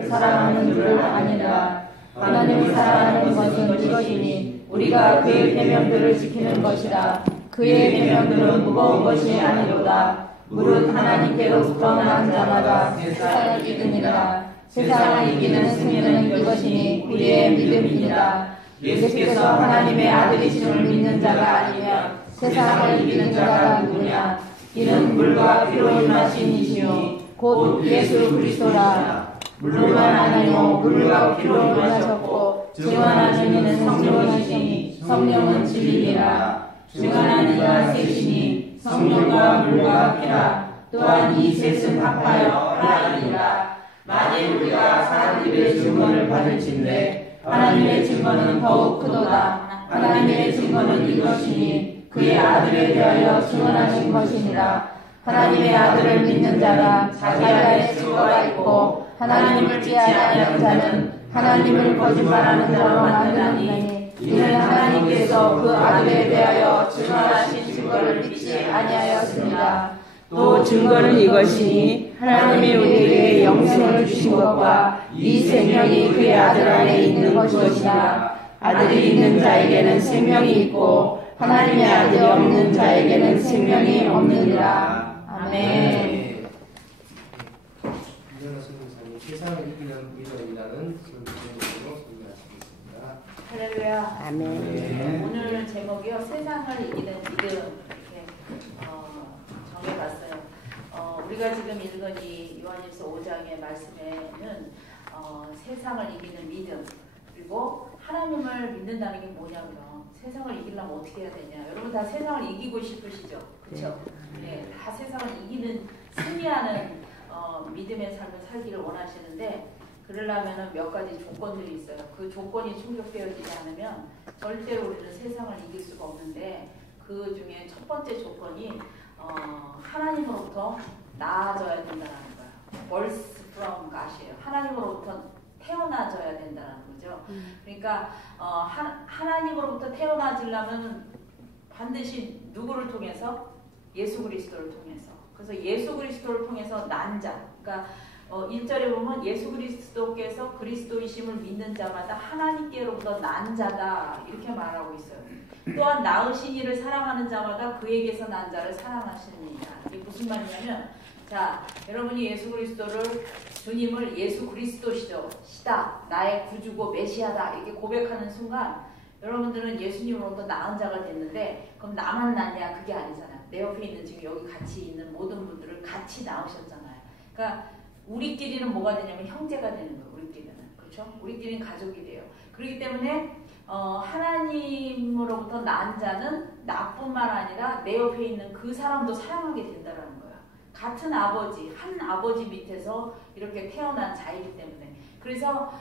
사랑하는 줄 아니라. 하나님을 사랑하는 것은 이것이니 우리가 그의 계명들을 지키는 것이라. 그의 계명들은 무거운 것이 아니로다. 무릇 하나님께로부터 난 자마다 세상을 이기느니라. 세상을 이기는 승리는 이것이니 우리의 믿음이니라. 예수께서 하나님의 아들이심을 믿는 자가 아니면 세상을 이기는 자가 누구냐. 이는 물과 피로 임하신 이시요 곧 예수 그리스도라. 물로만 아니요 물과 피로 임하셨고 증언하는 이는 성령이시니 성령은 진리니라. 증언하는 이가 셋이니 성령과 물과 피라. 또한 이 셋은 합하여 하나이니라. 만일 우리가 사람들의 증거를 받을진대 하나님의 증거는 더욱 크도다. 하나님의 증거는 이것이니 그의 아들에 대하여 증언하신 것이니라. 하나님의 아들을 믿는 자가 자기 안에 증거가 있고 하나님을 믿지 아니하는 자는 하나님을 거짓말하는 자로 만드나니 이는 하나님께서 그 아들에 대하여 증언하신 증거를 믿지 아니하였습니다. 또 증거는 이것이니 하나님이 우리에게 영생을 주신 것과 이 생명이 그의 아들 안에 있는 것이라. 아들이 있는 자에게는 생명이 있고 하나님의 아들이 없는 자에게는 생명이 없느니라. 아멘. 세상을 이기는 믿음이라는 제목으로 소개하시겠습니다. 할렐루야. 아멘. 오늘 제목이요, 세상을 이기는 믿음, 이렇게 정해봤어요. 우리가 지금 읽은 이 요한일서 5장의 말씀에는 세상을 이기는 믿음, 그리고 하나님을 믿는다는 게 뭐냐면 세상을 이기려면 어떻게 해야 되냐. 여러분 다 세상을 이기고 싶으시죠? 그렇죠? 네, 다 세상을 이기는 승리하는 믿음의 삶을 살기를 원하시는데, 그러려면 몇 가지 조건들이 있어요. 그 조건이 충족되어지지 않으면 절대로 우리는 세상을 이길 수가 없는데, 그 중에 첫 번째 조건이 하나님으로부터 나아져야 된다는 거예요. Birth from God이에요. 하나님으로부터 태어나져야 된다는 거죠. 그러니까 하나님으로부터 태어나지려면 반드시 누구를 통해서? 예수 그리스도를 통해서. 그래서 예수 그리스도를 통해서 난 자. 그러니까 1절에 보면 예수 그리스도께서 그리스도이심을 믿는 자마다 하나님께로부터 난 자다, 이렇게 말하고 있어요. 또한 낳으신 이를 사랑하는 자마다 그에게서 난 자를 사랑하시느니라. 이게 무슨 말이냐면, 자, 여러분이 예수 그리스도를, 주님을 예수 그리스도시죠, 시다, 나의 구주고 메시아다, 이렇게 고백하는 순간 여러분들은 예수님으로부터 낳은 자가 됐는데, 그럼 나만 낳냐? 그게 아니잖아요. 내 옆에 있는, 지금 여기 같이 있는 모든 분들을 같이 낳으셨잖아요. 그러니까 우리끼리는 뭐가 되냐면 형제가 되는 거예요. 우리끼리는. 그렇죠? 우리끼리는 가족이 돼요. 그렇기 때문에 하나님으로부터 낳은 자는 나뿐만 아니라 내 옆에 있는 그 사람도 사랑하게 된다는 거예요. 같은 아버지, 한 아버지 밑에서 이렇게 태어난 자이기 때문에. 그래서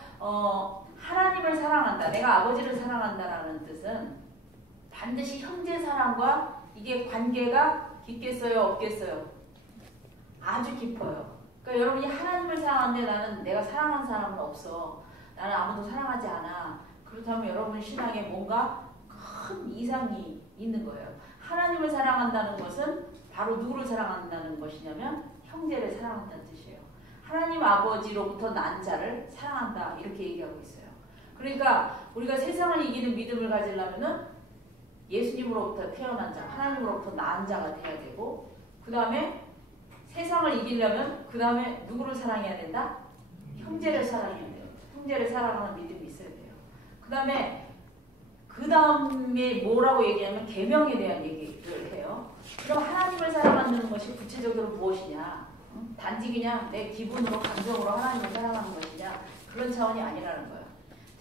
하나님을 사랑한다, 내가 아버지를 사랑한다라는 뜻은 반드시 형제 사랑과 이게 관계가 깊겠어요, 없겠어요? 아주 깊어요. 그러니까 여러분이 하나님을 사랑하는데 나는 내가 사랑하는 사람은 없어, 나는 아무도 사랑하지 않아, 그렇다면 여러분 신앙에 뭔가 큰 이상이 있는 거예요. 하나님을 사랑한다는 것은 바로 누구를 사랑한다는 것이냐면 형제를 사랑한다는 뜻이에요. 하나님 아버지로부터 난 자를 사랑한다, 이렇게 얘기하고 있어요. 그러니까 우리가 세상을 이기는 믿음을 가지려면은 예수님으로부터 태어난 자, 하나님으로부터 낳은 자가 돼야 되고, 그 다음에 세상을 이기려면 그 다음에 누구를 사랑해야 된다? 형제를 사랑해야 돼요. 형제를 사랑하는 믿음이 있어야 돼요. 그 다음에 뭐라고 얘기하면 계명에 대한 얘기를 해요. 그럼 하나님을 사랑하는 것이 구체적으로 무엇이냐? 단지 그냥 내 기분으로, 감정으로 하나님을 사랑하는 것이냐? 그런 차원이 아니라는 거예요.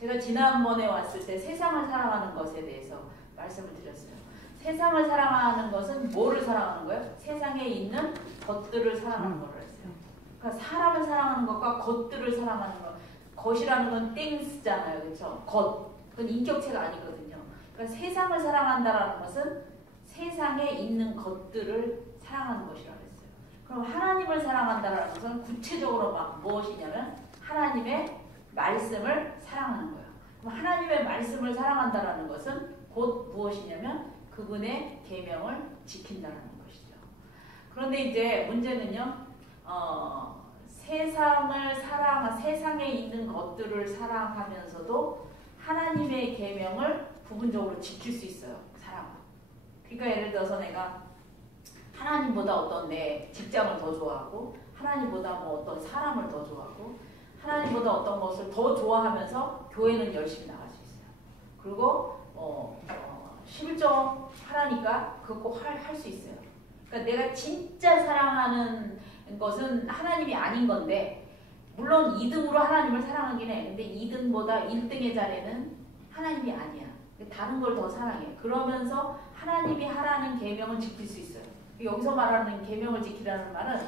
제가 지난번에 왔을 때 세상을 사랑하는 것에 대해서 말씀을 드렸어요. 세상을 사랑하는 것은 뭐를 사랑하는 거예요? 세상에 있는 것들을 사랑하는 거를 했어요. 그러니까 사람을 사랑하는 것과 것들을 사랑하는 것. 것이라는 건 things잖아요. 그렇죠? 것. 그건 인격체가 아니거든요. 그러니까 세상을 사랑한다라는 것은 세상에 있는 것들을 사랑하는 것이라고 했어요. 그럼 하나님을 사랑한다라는 것은 구체적으로 무엇이냐면 하나님의 말씀을 사랑하는 거예요. 그럼 하나님의 말씀을 사랑한다라는 것은 곧 무엇이냐면 그분의 계명을 지킨다는 것이죠. 그런데 이제 문제는요, 세상에 있는 것들을 사랑하면서도 하나님의 계명을 부분적으로 지킬 수 있어요. 사랑은. 그러니까 예를 들어서 내가 하나님보다 어떤 내 직장을 더 좋아하고 하나님보다 뭐 어떤 사람을 더 좋아하고 하나님보다 어떤 것을 더 좋아하면서 교회는 열심히 나갈 수 있어요. 그리고 11조 하라니까 그거 꼭 할 수 있어요. 그러니까 내가 진짜 사랑하는 것은 하나님이 아닌 건데 물론 2등으로 하나님을 사랑하긴 해. 근데 2등보다 1등의 자리는 하나님이 아니야. 다른 걸 더 사랑해. 그러면서 하나님이 하라는 계명을 지킬 수 있어요. 여기서 말하는 계명을 지키라는 말은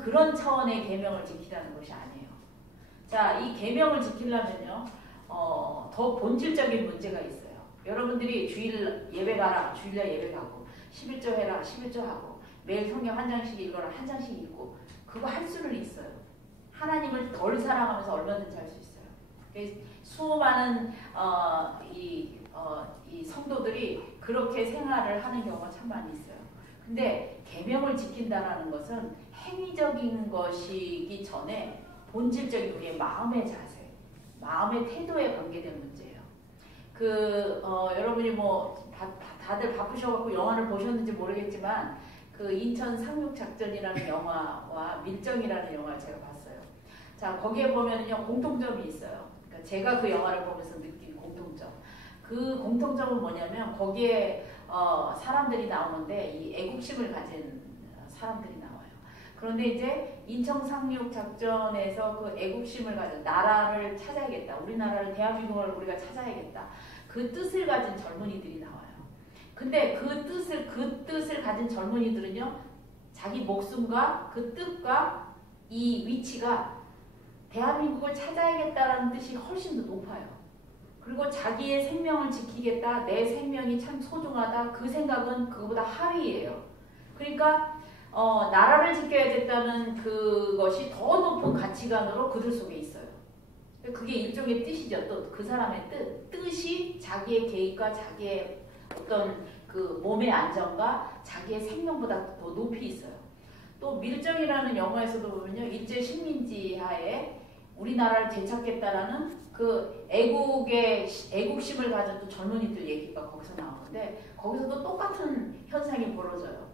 그런 차원의 계명을 지키라는 것이 아니에요. 자, 이 계명을 지키려면요, 더 본질적인 문제가 있어요. 여러분들이 주일 예배 가라, 주일날 예배 가고, 11조 해라, 11조 하고, 매일 성경 한 장씩 읽어라, 한 장씩 읽고, 그거 할 수는 있어요. 하나님을 덜 사랑하면서 얼마든지 할 수 있어요. 수많은 이 성도들이 그렇게 생활을 하는 경우가 참 많이 있어요. 근데 계명을 지킨다라는 것은 행위적인 것이기 전에 본질적인 우리의 마음의 자세, 마음의 태도에 관계된 문제예요. 여러분이 뭐 다들 바쁘셔갖고 영화를 보셨는지 모르겠지만 그 인천 상륙 작전이라는 영화와 밀정이라는 영화를 제가 봤어요. 자, 거기에 보면요 공통점이 있어요. 그러니까 제가 그 영화를 보면서 느낀 공통점. 그 공통점은 뭐냐면 거기에 사람들이 나오는데 이 애국심을 가진 사람들이 나와요. 그런데 이제 인천 상륙 작전에서 그 애국심을 가진 나라를 찾아야겠다. 우리나라를 대한민국을 우리가 찾아야겠다. 그 뜻을 가진 젊은이들이 나와요. 근데 그 뜻을 가진 젊은이들은요, 자기 목숨과 그 뜻과 이 위치가 대한민국을 찾아야겠다라는 뜻이 훨씬 더 높아요. 그리고 자기의 생명을 지키겠다, 내 생명이 참 소중하다, 그 생각은 그거보다 하위예요. 그러니까 나라를 지켜야겠다는 그것이 더 높은 가치관으로 그들 속에 있어요. 그게 일종의 뜻이죠. 또 그 사람의 뜻이 자기의 계획과 자기의 어떤 그 몸의 안정과 자기의 생명보다 더 높이 있어요. 또 밀정이라는 영화에서도 보면요, 일제 식민지 하에 우리나라를 되찾겠다라는 그 애국심을 가진 또 젊은이들 얘기가 거기서 나오는데 거기서도 똑같은 현상이 벌어져요.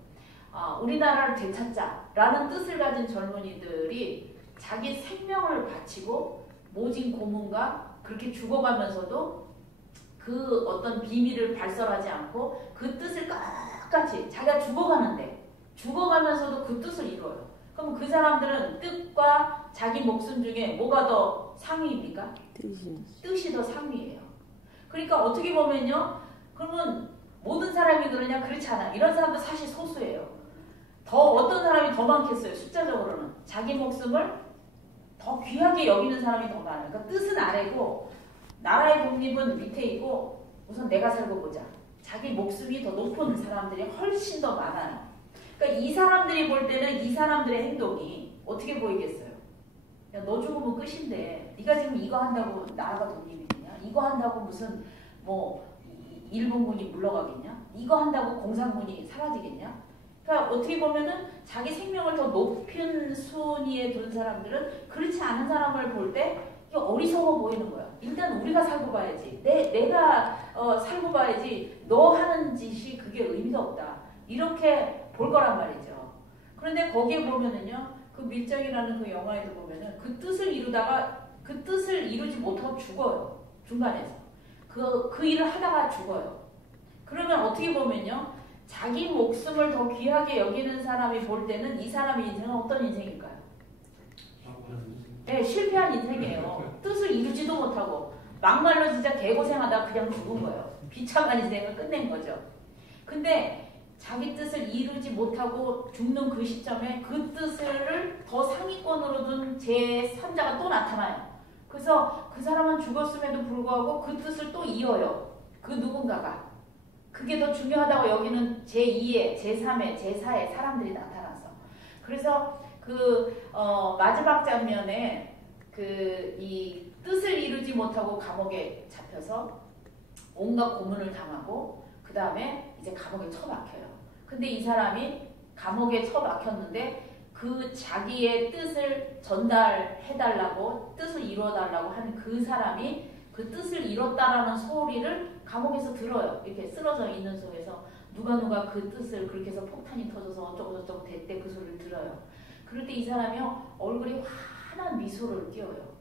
우리나라를 되찾자라는 뜻을 가진 젊은이들이 자기 생명을 바치고 모진 고문과 그렇게 죽어가면서도 그 어떤 비밀을 발설하지 않고 그 뜻을 끝까지 자기가 죽어가면서도 그 뜻을 이뤄요. 그럼 그 사람들은 뜻과 자기 목숨 중에 뭐가 더 상위입니까? 뜻이 더 상위예요. 그러니까 어떻게 보면요, 그러면 모든 사람이 그러냐? 그렇지 않아요. 이런 사람도 사실 소수예요. 어떤 사람이 더 많겠어요. 숫자적으로는 자기 목숨을 더 귀하게 여기는 사람이 더 많아요. 그러니까 뜻은 아래고 나라의 독립은 밑에 있고 우선 내가 살고 보자. 자기 목숨이 더 높은 사람들이 훨씬 더 많아요. 그러니까 이 사람들이 볼 때는 이 사람들의 행동이 어떻게 보이겠어요? 야, 너 죽으면 끝인데 네가 지금 이거 한다고 나라가 독립이 되냐? 이거 한다고 무슨 뭐 일본군이 물러가겠냐? 이거 한다고 공산군이 사라지겠냐? 그러니까 어떻게 보면은 자기 생명을 더 높은 순위에 둔 사람들은 그렇지 않은 사람을 볼 때 어리석어 보이는 거야. 일단 우리가 살고 봐야지. 내가 살고 봐야지. 너 하는 짓이 그게 의미가 없다. 이렇게 볼 거란 말이죠. 그런데 거기에 보면은요, 그 밀정이라는 그 영화에도 보면은 그 뜻을 이루다가 그 뜻을 이루지 못하고 죽어요. 중간에서. 그 일을 하다가 죽어요. 그러면 어떻게 보면요, 자기 목숨을 더 귀하게 여기는 사람이 볼 때는 이 사람의 인생은 어떤 인생일까요? 네, 실패한 인생이에요. 뜻을 이루지도 못하고 막말로 진짜 개고생하다가 그냥 죽은 거예요. 비참한 인생을 끝낸 거죠. 근데 자기 뜻을 이루지 못하고 죽는 그 시점에 그 뜻을 더 상위권으로 둔 제3자가 또 나타나요. 그래서 그 사람은 죽었음에도 불구하고 그 뜻을 또 이어요. 그 누군가가. 그게 더 중요하다고 여기는 제2의, 제3의, 제4의 사람들이 나타나서. 그래서 마지막 장면에 이 뜻을 이루지 못하고 감옥에 잡혀서 온갖 고문을 당하고 그 다음에 이제 감옥에 처박혀요. 근데 이 사람이 감옥에 처박혔는데 그 그 자기의 뜻을 전달해달라고 뜻을 이루어달라고 하는 그 사람이 그 뜻을 이뤘다라는 소리를 감옥에서 들어요. 이렇게 쓰러져 있는 속에서 누가 그 뜻을 그렇게 해서 폭탄이 터져서 어쩌고저쩌고 됐대 그 소리를 들어요. 그럴 때 이 사람이요 얼굴이 환한 미소를 띄어요.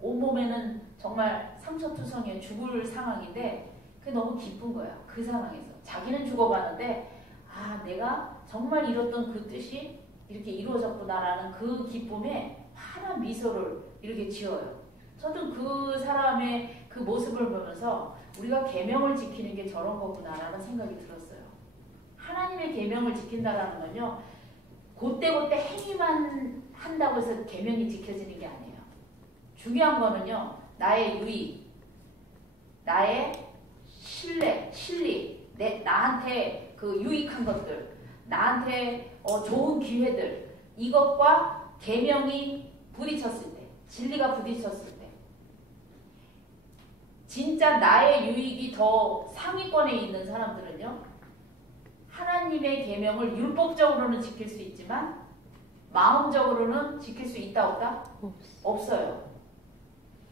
온몸에는 정말 상처투성이에 죽을 상황인데 그게 너무 기쁜 거야. 그 상황에서 자기는 죽어가는데 아 내가 정말 이뤘던 그 뜻이 이렇게 이루어졌구나라는 그 기쁨에 환한 미소를 이렇게 지어요. 저는 그 사람의 그 모습을 보면서 우리가 계명을 지키는 게 저런 거구나라는 생각이 들었어요. 하나님의 계명을 지킨다라는 건요. 그때그때 행위만 한다고 해서 계명이 지켜지는 게 아니에요. 중요한 거는요. 나의 유익, 나의 신리, 나한테 그 유익한 것들, 나한테 좋은 기회들 이것과 계명이 부딪혔을 때, 진리가 부딪혔을 때 진짜 나의 유익이 더 상위권에 있는 사람들은요. 하나님의 계명을 율법적으로는 지킬 수 있지만 마음적으로는 지킬 수 있다 없다? 없어요.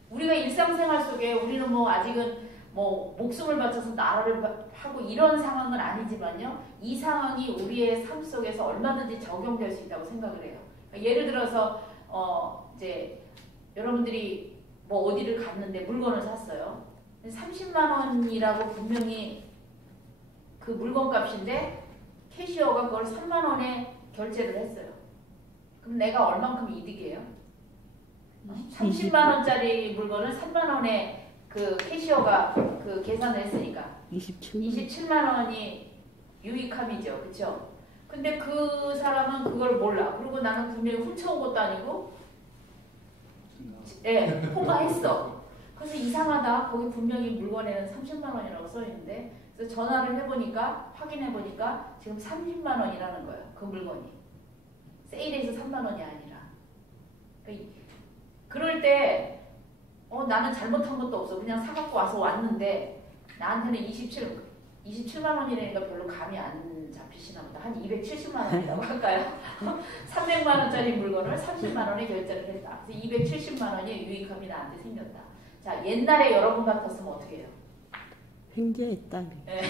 우리가 일상생활 속에 우리는 뭐 아직은 뭐 목숨을 바쳐서 나라를 하고 이런 상황은 아니지만요. 이 상황이 우리의 삶 속에서 얼마든지 적용될 수 있다고 생각을 해요. 그러니까 예를 들어서 이제 여러분들이 뭐 어디를 갔는데 물건을 샀어요. 30만 원이라고 분명히 그 물건값인데 캐시어가 그걸 3만 원에 결제를 했어요. 그럼 내가 얼만큼 이득이에요? 30만 원짜리 물건을 3만 원에 그 캐시어가 그 계산을 했으니까 27만 원이 유익함이죠. 그렇죠? 근데 그 사람은 그걸 몰라. 그리고 나는 분명히 훔쳐온 것도 아니고 예, 통과했어. 그래서 이상하다. 거기 분명히 물건에는 30만 원이라고 써있는데 그래서 전화를 해보니까 확인해보니까 지금 30만 원이라는 거예요. 그 물건이. 세일해서 3만 원이 아니라. 그럴 때 나는 잘못한 것도 없어. 그냥 사갖고 와서 왔는데 나한테는 27만 원이라니까 별로 감이 안 잡히시나 보다. 한 270만 원이라고 할까요? 300만 원짜리 물건을 30만 원에 결제를 했다. 그래서 270만 원이 유익함이 나한테 생겼다. 자, 옛날에 여러분 같았으면 어떻게 해요? 횡재했다. 네.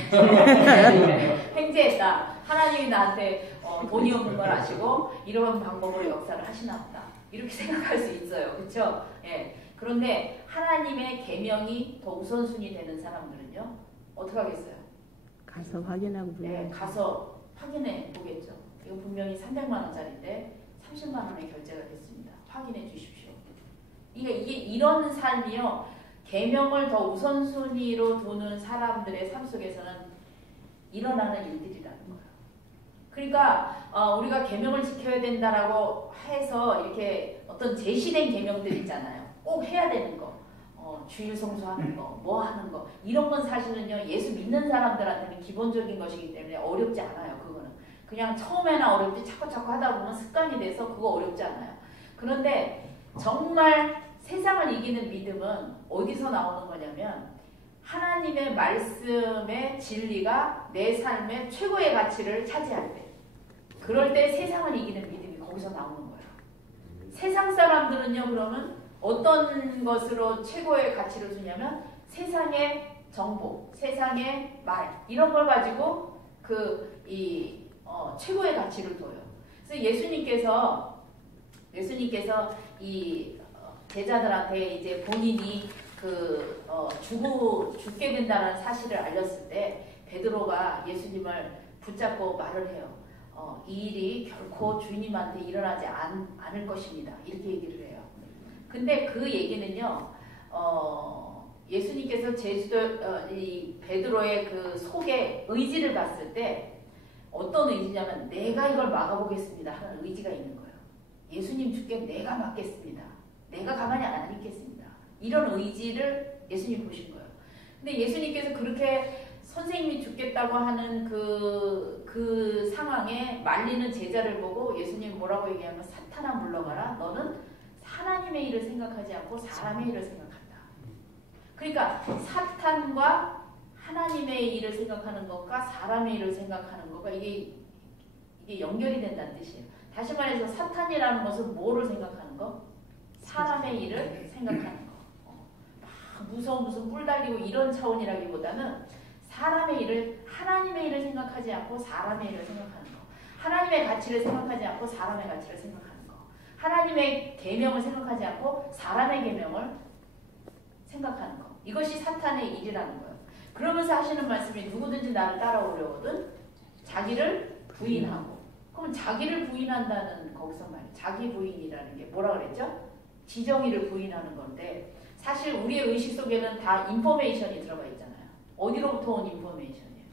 횡재했다. 하나님이 나한테 돈이 없는 걸 아시고 이런 방법으로 역사를 하시나 보다. 이렇게 생각할 수 있어요. 그렇죠? 예. 그런데 하나님의 계명이 더 우선순위 되는 사람들은요. 어떻게 하겠어요? 가서 확인하고 네, 가서 확인해 보겠죠. 이거 분명히 300만 원짜리인데 30만 원에 결제가 됐습니다. 확인해 주십시오. 이게 이런 삶이요. 계명을 더 우선순위로 두는 사람들의 삶 속에서는 일어나는 일들이라는 거예요. 그러니까 우리가 계명을 지켜야 된다라고 해서 이렇게 어떤 제시된 계명들 있잖아요. 꼭 해야 되는 거. 주일 성수하는 거, 뭐 하는 거 이런 건 사실은요 예수 믿는 사람들한테는 기본적인 것이기 때문에 어렵지 않아요. 그거는 그냥 처음에는 어렵지 자꾸 하다 보면 습관이 돼서 그거 어렵지 않아요. 그런데 정말 세상을 이기는 믿음은 어디서 나오는 거냐면 하나님의 말씀의 진리가 내 삶의 최고의 가치를 차지할 때 그럴 때 세상을 이기는 믿음이 거기서 나오는 거예요. 세상 사람들은요 그러면 어떤 것으로 최고의 가치를 주냐면 세상의 정보, 세상의 말 이런 걸 가지고 최고의 가치를 둬요. 그래서 예수님께서 이 제자들한테 이제 본인이 죽게 된다는 사실을 알렸을 때 베드로가 예수님을 붙잡고 말을 해요. 이 일이 결코 주님한테 일어나지 않을 것입니다. 이렇게 얘기를 해요. 근데 그 얘기는요, 예수님께서 이 베드로의 그 속에 의지를 봤을 때 어떤 의지냐면 내가 이걸 막아보겠습니다 하는 의지가 있는 거예요. 예수님 죽게 내가 막겠습니다. 내가 가만히 안 있겠습니다. 이런 의지를 예수님 보신 거예요. 근데 예수님께서 그렇게 선생님이 죽겠다고 하는 그 상황에 말리는 제자를 보고 예수님 뭐라고 얘기하면 사탄아 물러가라. 너는 하나님의 일을 생각하지 않고 사람의 일을 생각한다. 그러니까 사탄과 하나님의 일을 생각하는 것과 사람의 일을 생각하는 것과 이게 연결이 된다는 뜻이에요. 다시 말해서 사탄이라는 것은 뭐를 생각하는 거? 사람의 일을 생각하는 거. 막 무서운 무슨 뿔 달리고 이런 차원이라기보다는 사람의 일을, 하나님의 일을 생각하지 않고 사람의 일을 생각하는 거. 하나님의 가치를 생각하지 않고 사람의 가치를 생각하는 거. 하나님의 계명을 생각하지 않고 사람의 계명을 생각하는 거. 이것이 사탄의 일이라는 거예요. 그러면서 하시는 말씀이 누구든지 나를 따라오려거든 자기를 부인하고. 그럼 자기를 부인한다는 거기서 말이에요. 자기 부인이라는 게 뭐라 그랬죠? 지정의를 부인하는 건데 사실 우리의 의식 속에는 다 인포메이션이 들어가 있잖아요. 어디로부터 온 인포메이션이에요?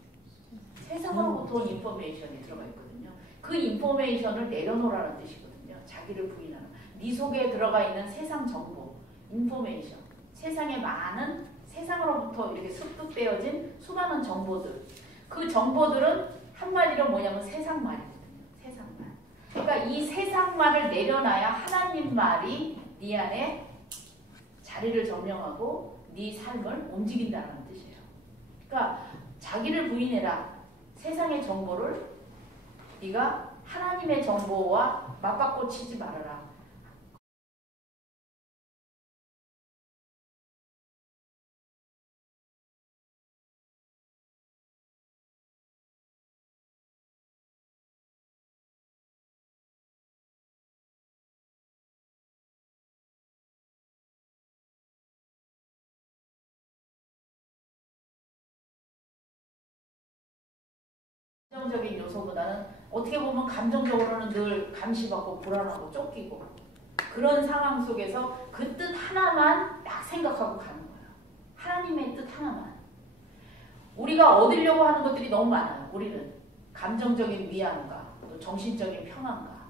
세상으로부터 온 인포메이션이 들어가 있거든요. 그 인포메이션을 내려놓으라는 뜻이거든요. 자기를 부인하는. 네 속에 들어가 있는 세상 정보, 인포메이션. 세상에 많은 세상으로부터 이렇게 습득되어진 수많은 정보들. 그 정보들은 한마디로 뭐냐면 세상 말이거든요. 세상 말. 그러니까 이 세상 말을 내려놔야 하나님 말이 네 안에 자리를 점령하고 네 삶을 움직인다는 뜻이에요. 그러니까 자기를 부인해라. 세상의 정보를 네가 하나님의 정보와 맞바꿔 치지 말아라. 감정적인 요소보다는 어떻게 보면 감정적으로는 늘 감시받고 불안하고 쫓기고 그런 상황 속에서 그 뜻 하나만 딱 생각하고 가는 거예요. 하나님의 뜻 하나만. 우리가 얻으려고 하는 것들이 너무 많아요. 우리는 감정적인 위안과 또 정신적인 평안과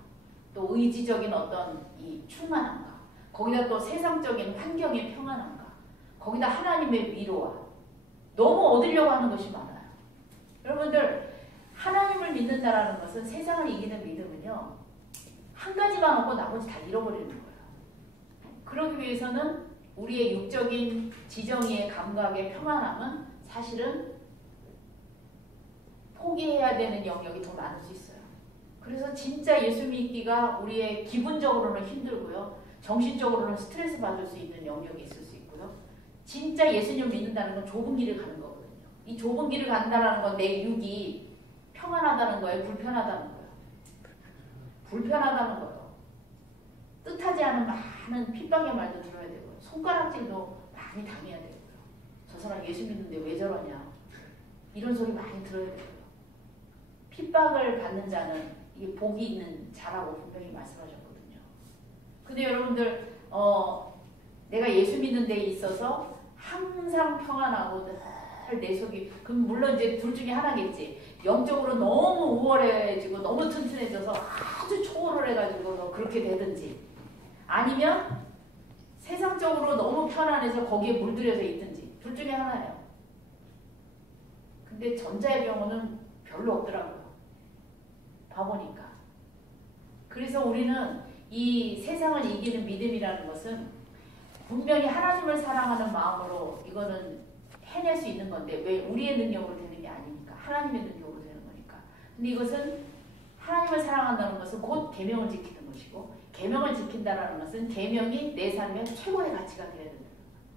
또 의지적인 어떤 이 충만함과 거기다 또 세상적인 환경의 평안함과 거기다 하나님의 위로와 너무 얻으려고 하는 것이 많아요. 여러분들 하나님을 믿는다라는 것은 세상을 이기는 믿음은요. 한 가지만 얻고 나머지 다 잃어버리는 거예요. 그러기 위해서는 우리의 육적인 지정의의 감각의 평안함은 사실은 포기해야 되는 영역이 더 많을 수 있어요. 그래서 진짜 예수 믿기가 우리의 기분적으로는 힘들고요. 정신적으로는 스트레스 받을 수 있는 영역이 있을 수 있고요. 진짜 예수님 믿는다는 건 좁은 길을 가는 거거든요. 이 좁은 길을 간다는 건 내 육이 평안하다는 거예요? 불편하다는 거예요? 불편하다는 거예요. 뜻하지 않은 많은 핍박의 말도 들어야 되고요. 손가락질도 많이 당해야 되고요. 저 사람 예수 믿는데 왜 저러냐. 이런 소리 많이 들어야 되고요. 핍박을 받는 자는 이게 복이 있는 자라고 분명히 말씀하셨거든요. 근데 여러분들 내가 예수 믿는 데 있어서 항상 평안하고 늘 내 속이 그럼 물론 이제 둘 중에 하나겠지. 영적으로 너무 우월해지고 너무 튼튼해져서 아주 초월을 해가지고 그렇게 되든지 아니면 세상적으로 너무 편안해서 거기에 물들여져 있든지 둘 중에 하나예요. 근데 전자의 경우는 별로 없더라고요. 봐보니까. 그래서 우리는 이 세상을 이기는 믿음이라는 것은 분명히 하나님을 사랑하는 마음으로 이거는 해낼 수 있는 건데 왜 우리의 능력으로 되는 게 아니니까 하나님의 능력으로 되는 거니까. 근데 이것은 하나님을 사랑한다는 것은 곧 계명을 지키는 것이고 계명을 지킨다는 것은 계명이 내 삶의 최고의 가치가 되어야 된다.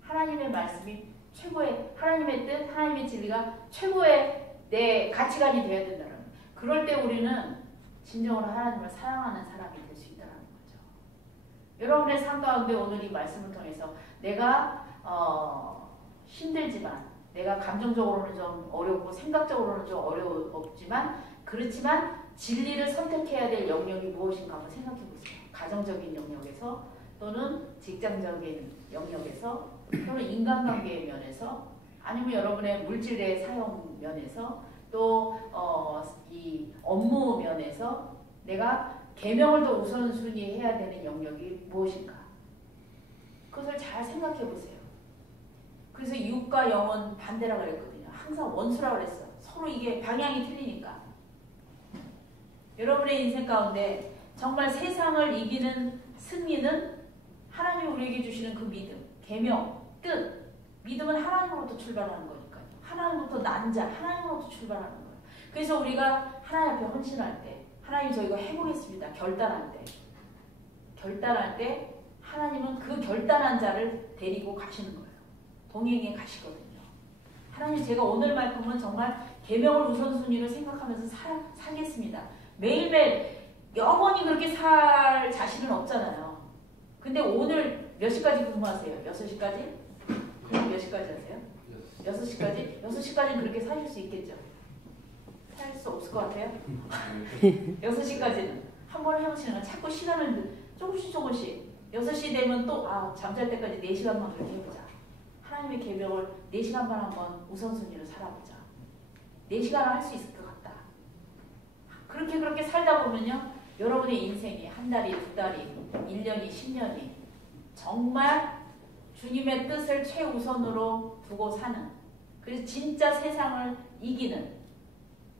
하나님의 말씀이 최고의 하나님의 뜻, 하나님의 진리가 최고의 내 가치관이 되어야 된다는 거예요. 그럴 때 우리는 진정으로 하나님을 사랑하는 사람이 될 수 있다는 거죠. 여러분의 삶 가운데 오늘 이 말씀을 통해서 내가 힘들지만 내가 감정적으로는 좀 어렵고 생각적으로는 좀 어렵지만 그렇지만 진리를 선택해야 될 영역이 무엇인가 한번 생각해 보세요. 가정적인 영역에서 또는 직장적인 영역에서 또는 인간관계의 면에서 아니면 여러분의 물질의 사용 면에서 또 이 업무 면에서 내가 계명을 더 우선순위 해야 되는 영역이 무엇인가 그것을 잘 생각해 보세요. 그래서 육과 영은 반대라 그랬거든요. 항상 원수라 그랬어. 서로 이게 방향이 틀리니까. 여러분의 인생 가운데 정말 세상을 이기는 승리는 하나님이 우리에게 주시는 그 믿음, 계명, 뜻. 믿음은 하나님으로부터 출발하는 거니까요. 하나님으로부터 난 자, 하나님으로부터 출발하는 거예요. 그래서 우리가 하나님 앞에 헌신할 때 하나님 저 이거 해보겠습니다. 결단할 때 하나님은 그 결단한 자를 데리고 가시는 거예요. 동행에 가시거든요. 하나님 제가 오늘만큼은 정말 계명을 우선순위로 생각하면서 살겠습니다. 매일매일 영원히 그렇게 살 자신은 없잖아요. 근데 오늘 몇 시까지 근무하세요? 6시까지? 그럼 몇 시까지 하세요? 6시까지? 6시까지는 그렇게 사실 수 있겠죠? 살 수 없을 것 같아요? 6시까지는 한 번 해보시는 건 자꾸 시간을 조금씩 6시 되면 또 잠잘 때까지 4시간만 그렇게 해보자. 하나님의 계명을 4시간만 한번 우선순위로 살아보자. 4시간을 할 수 있을 것 같다. 그렇게 살다 보면요. 여러분의 인생이 한 달이, 두 달이, 1년이, 10년이 정말 주님의 뜻을 최우선으로 두고 사는, 그래서 진짜 세상을 이기는,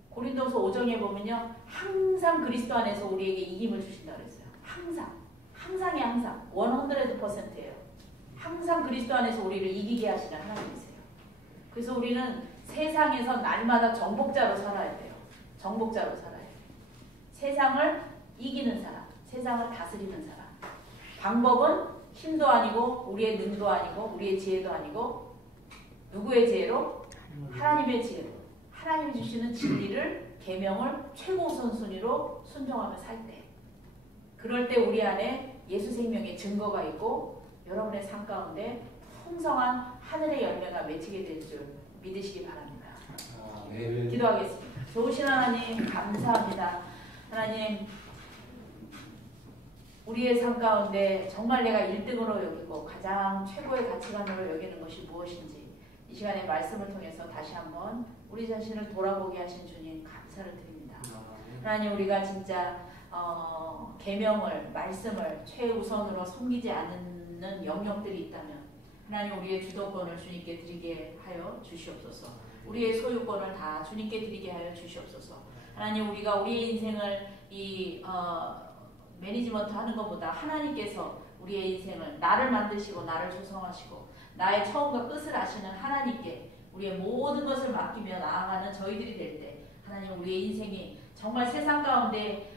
고린도서 5장에 보면요. 항상 그리스도 안에서 우리에게 이김을 주신다고 그랬어요. 항상이 항상 100%예요. 항상 그리스도 안에서 우리를 이기게 하시는 하나님이세요. 그래서 우리는 세상에서 날마다 정복자로 살아야 돼요. 정복자로 살아야 돼요. 세상을 이기는 사람, 세상을 다스리는 사람. 방법은 힘도 아니고 우리의 능도 아니고 우리의 지혜도 아니고 누구의 지혜로? 하나님의 지혜로. 하나님이 주시는 진리를, 계명을 최고 우선순위로 순종하며 살 때, 그럴 때 우리 안에 예수 생명의 증거가 있고 여러분의 삶 가운데 풍성한 하늘의 열매가 맺히게 될 줄 믿으시기 바랍니다. 기도하겠습니다. 좋으신 하나님 감사합니다. 하나님 우리의 삶 가운데 정말 내가 1등으로 여기고 가장 최고의 가치관으로 여기는 것이 무엇인지 이 시간에 말씀을 통해서 다시 한번 우리 자신을 돌아보게 하신 주님 감사를 드립니다. 하나님 우리가 진짜 계명을, 말씀을 최우선으로 섬기지 않는 영역들이 있다면 하나님 우리의 주도권을 주님께 드리게 하여 주시옵소서. 우리의 소유권을 다 주님께 드리게 하여 주시옵소서. 하나님 우리가 우리의 인생을 매니지먼트 하는 것보다 하나님께서 우리의 인생을 나를 만드시고 나를 조성하시고 나의 처음과 끝을 아시는 하나님께 우리의 모든 것을 맡기며 나아가는 저희들이 될 때 하나님 우리의 인생이 정말 세상 가운데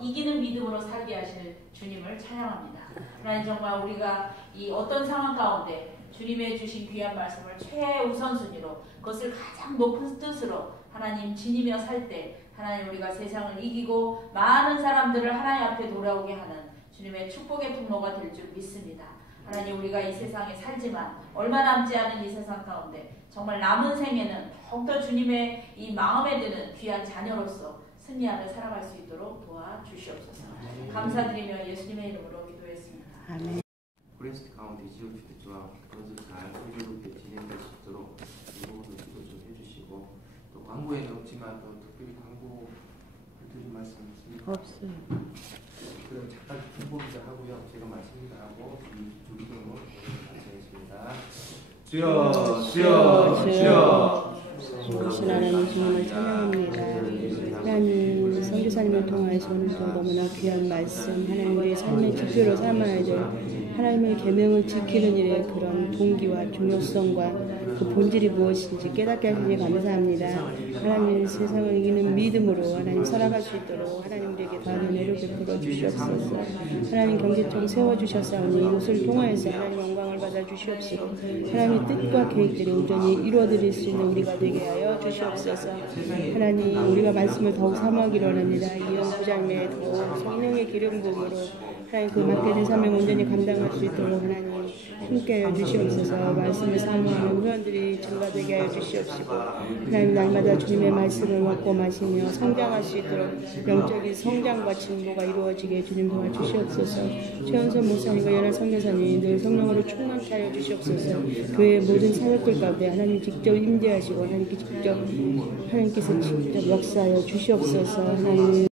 이기는 믿음으로 살게 하실 주님을 찬양합니다. 하나님 정말 우리가 이 어떤 상황 가운데 주님의 주신 귀한 말씀을 최우선순위로 그것을 가장 높은 뜻으로 하나님 지니며 살 때 하나님 우리가 세상을 이기고 많은 사람들을 하나님 앞에 돌아오게 하는 주님의 축복의 통로가 될 줄 믿습니다. 하나님 우리가 이 세상에 살지만 얼마 남지 않은 이 세상 가운데 정말 남은 생에는 더욱더 주님의 이 마음에 드는 귀한 자녀로서 승리하며 살아갈 수 있도록 도와주시옵소서. 감사드리며 예수님의 이름으로 기도했습니다. 아멘. 브레스트 가운데 지역주택과 그것을 잘 소유롭게 진행될 수 있도록 이 부분도 기도 좀 해주시고 또 광고에는 없지만 또 특별히 광고 드린 말씀 있습니까? 없어요. 그럼 잠깐 중보기도 하고요. 제가 말씀을 하고 주기도문 마치겠습니다. 주여 주여 주여 좋으신 하나님 주님을 찬양합니다. 하나님 선교사님을 통하여서 오늘도 너무나 귀한 말씀, 하나님 우리의 삶의 지표로 삼아야 될 하나님의 계명을 지키는 일의 그런 동기와 중요성과 그 본질이 무엇인지 깨닫게 하시니 감사합니다. 하나님 세상을 이기는 믿음으로 하나님 살아갈 수 있도록 하나님 우리에게 다 은혜를 베풀어 주시옵소서. 하나님 경제적 세워주셨사오니 이것을 통하여서 하나님 영광을 받아 주시옵시고 하나님의 뜻과 계획들이 온전히 이루어드릴 수 있는 우리가 되게 하여 주시옵소서. 하나님 우리가 말씀을 더욱 사모하기를 원합니다. 이영 부장님의 더욱 성령의 기름 부음으로 하나님 그 맡겨진 사명 온전히 감당할 수 있도록 하나님 함께하여 주시옵소서. 말씀을 사모하는 회원들이 증가되게 하여 주시옵시고 하나님 날마다 주님의 말씀을 먹고 마시며 성장할 수 있도록 영적인 성장과 진보가 이루어지게 주님 도와주시옵소서. 최원선 목사님과 연합 선교사님 늘 성령으로 충만케 하여 주시옵소서. 교회의 모든 사역들 가운데 하나님 직접 임재하시고 하나님께서 직접 역사하여 주시옵소서. 하나님